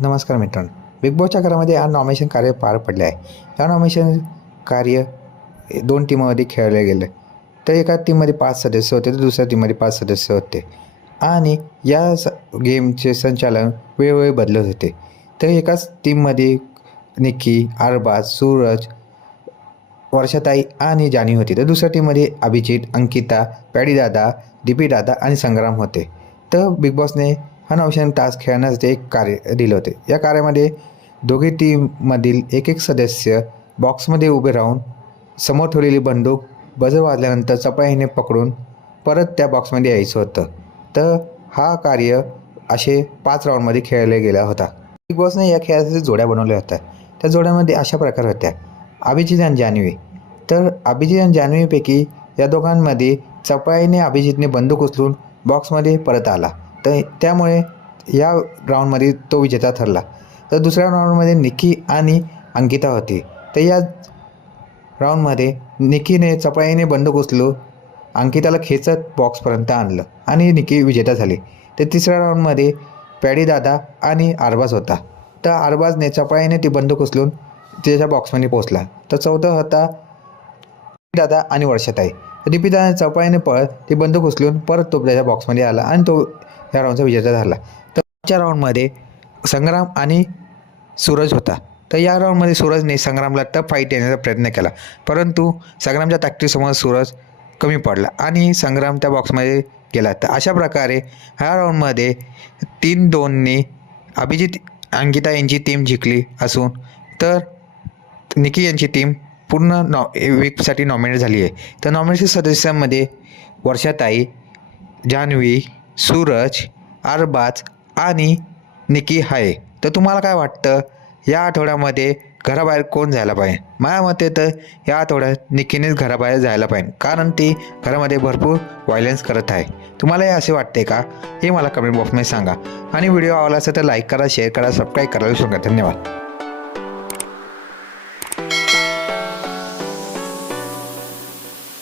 नमस्कार मित्रांनो. बिग बॉसच्या घरामध्ये आज नॉमिनेशन कार्य पार पडले आहे. या नॉमिनेशन कार्य दोन टीमामध्ये खेळले गेले. तर एका टीममध्ये पाच सदस्य होते तर दुसऱ्या टीममध्ये पाच सदस्य होते. आणि या स गेमचे संचालन वेळोवेळी बदलत होते. तर एकाच टीममध्ये निक्की अरबाज सूरज वर्षाताई आणि जानी होती. तर दुसऱ्या टीममध्ये अभिजित अंकिता पॅडीदादा दीपीदादा आणि संग्राम होते. तर बिग बॉसने हा नवशन तास खेळण्यासाठी एक कार्य दिले होते. या कार्यामध्ये दोघे टीममधील एक एक सदस्य बॉक्समध्ये उभे राहून समोर ठेवलेली बंदूक बजर वाजल्यानंतर चपळाईने पकडून परत त्या बॉक्समध्ये यायचं होतं. तर हा कार्य असे पाच राऊंडमध्ये खेळला गेला होता. बिग बॉसने या खेळासाठी जोड्या बनवल्या होत्या. त्या जोड्यामध्ये अशा प्रकार होत्या. अभिजित आणि जान्हवी. तर अभिजित आणि जान्हवीपैकी या दोघांमध्ये चपळाईने अभिजितने बंदूक उचलून बॉक्समध्ये परत आला. तर त्यामुळे या राऊंडमध्ये तो विजेता ठरला. तर दुसऱ्या राऊंडमध्ये निकी आणि अंकिता होती. तर या राऊंडमध्ये निकीने चपळाईने बंदूक घुसलो अंकिताला खेचत बॉक्सपर्यंत आणलं आणि निकी विजेता झाली. तर तिसऱ्या राऊंडमध्ये पॅडीदादा आणि आरबाज होता. तर आरबाजने चपळाईने ती बंदूक उचलून त्याच्या बॉक्समध्ये पोचला तर चौथा होता दादा आणि वर्षाताई. रिपीदाने चपळाईने पळत ती बंदूक उचलून परत तो त्याच्या बॉक्समध्ये आला आणि तो या राऊंडचा विजेता झाला. तर आजच्या राऊंडमध्ये संग्राम आणि सूरज होता. तर या राऊंडमध्ये सूरजने संग्रामला टफ फाईट देण्याचा प्रयत्न केला. परंतु संग्रामच्या ताकदीसमोर सूरज कमी पडला आणि संग्राम त्या बॉक्समध्ये गेला. तर अशा प्रकारे ह्या राऊंडमध्ये तीन दोनने अभिजित अंकिता यांची टीम जिंकली असून तर निकी यांची टीम पूर्ण नॉ वीकसाठी नॉमिनेट झाली आहे. तर नॉमिनेशन सदस्यांमध्ये वर्षाताई जान्हवी सूरज अरबाज आणि निकी आहे तर तुम्हाला काय वाटतं? या आठवड्यामध्ये घराबाहेर कोण जायला पाहिजे? माझ्या मते तर या आठवड्यात निकीनेच घराबाहेर जायला पाहिजे. कारण ती घरामध्ये भरपूर व्हायलेन्स करत आहे. तुम्हाला हे असे वाटते का? हे मला कमेंट बॉक्समध्ये सांगा. आणि व्हिडिओ आवडला असेल तर लाईक करा शेअर करा सबस्क्राईब करायला सांगा धन्यवाद.